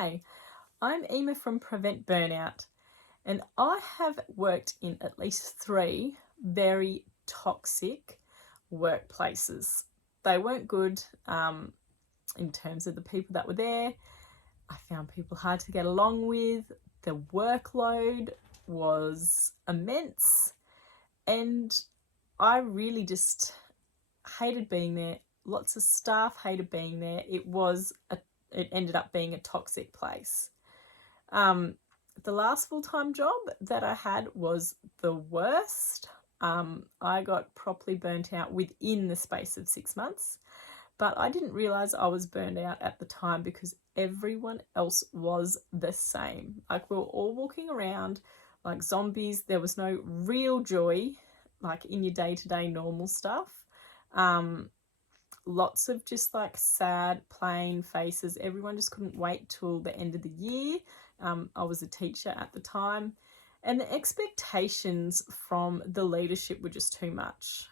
Hi, I'm Ema from Prevent Burnout, and I have worked in at least three very toxic workplaces. They weren't good in terms of the people that were there. I found people hard to get along with. The workload was immense, and I really just hated being there. Lots of staff hated being there. It ended up being a toxic place. Um, the last full-time job that I had was the worst. I got properly burnt out within the space of 6 months, but I didn't realize I was burned out at the time because everyone else was the same. Like, we were all walking around like zombies. There was no real joy, like in your day-to-day normal stuff. Lots of just like sad, plain faces. Everyone just couldn't wait till the end of the year. I was a teacher at the time, and the expectations from the leadership were just too much.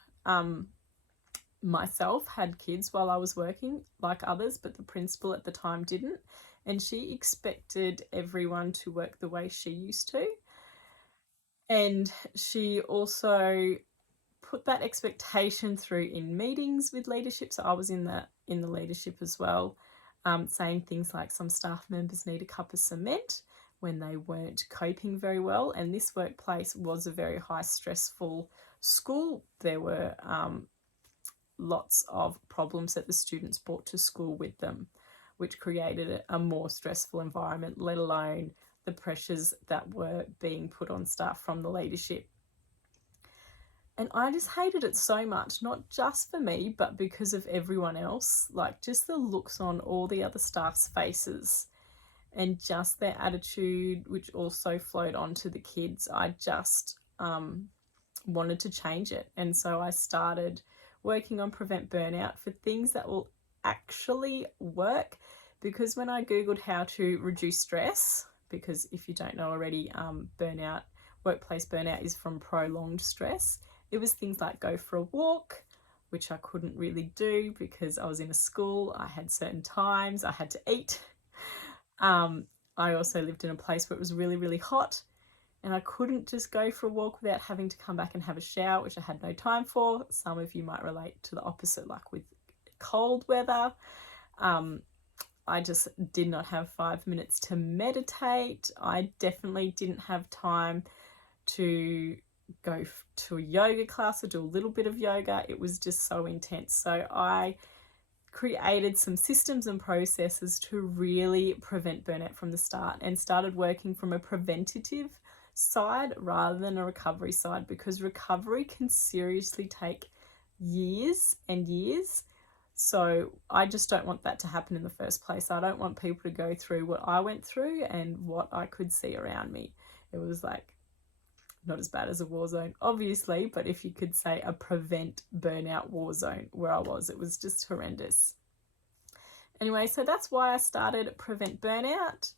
Myself had kids while I was working, like others, but the principal at the time didn't, and she expected everyone to work the way she used to. And she also put that expectation through in meetings with leadership. So I was in the leadership as well, saying things like some staff members need a cup of cement when they weren't coping very well. And this workplace was a very high stressful school. There were lots of problems that the students brought to school with them, which created a more stressful environment, let alone the pressures that were being put on staff from the leadership. And I just hated it so much, not just for me, but because of everyone else. Like, just the looks on all the other staff's faces and just their attitude, which also flowed onto the kids. I just wanted to change it. And so I started working on Prevent Burnout for things that will actually work. Because when I Googled how to reduce stress, because if you don't know already, workplace burnout is from prolonged stress. It was things like go for a walk, which I couldn't really do because I was in a school. I had certain times I had to eat. I also lived in a place where it was really, really hot, and I couldn't just go for a walk without having to come back and have a shower, which I had no time for. Some of you might relate to the opposite, like with cold weather. I just did not have 5 minutes to meditate. I definitely didn't have time to go to a yoga class or do a little bit of yoga. It was just so intense. So I created some systems and processes to really prevent burnout from the start, and started working from a preventative side rather than a recovery side, because recovery can seriously take years and years. So I just don't want that to happen in the first place. I don't want people to go through what I went through and what I could see around me. It was like not as bad as a war zone, obviously, but if you could say a prevent burnout war zone where I was, it was just horrendous. Anyway, so that's why I started Prevent Burnout.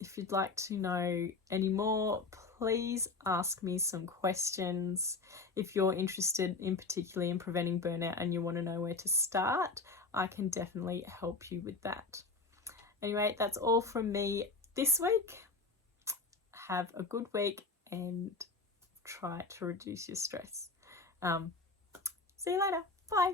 If you'd like to know any more, please ask me some questions. If you're interested in particularly in preventing burnout and you want to know where to start, I can definitely help you with that. Anyway, that's all from me this week. Have a good week and try to reduce your stress. See you later. Bye.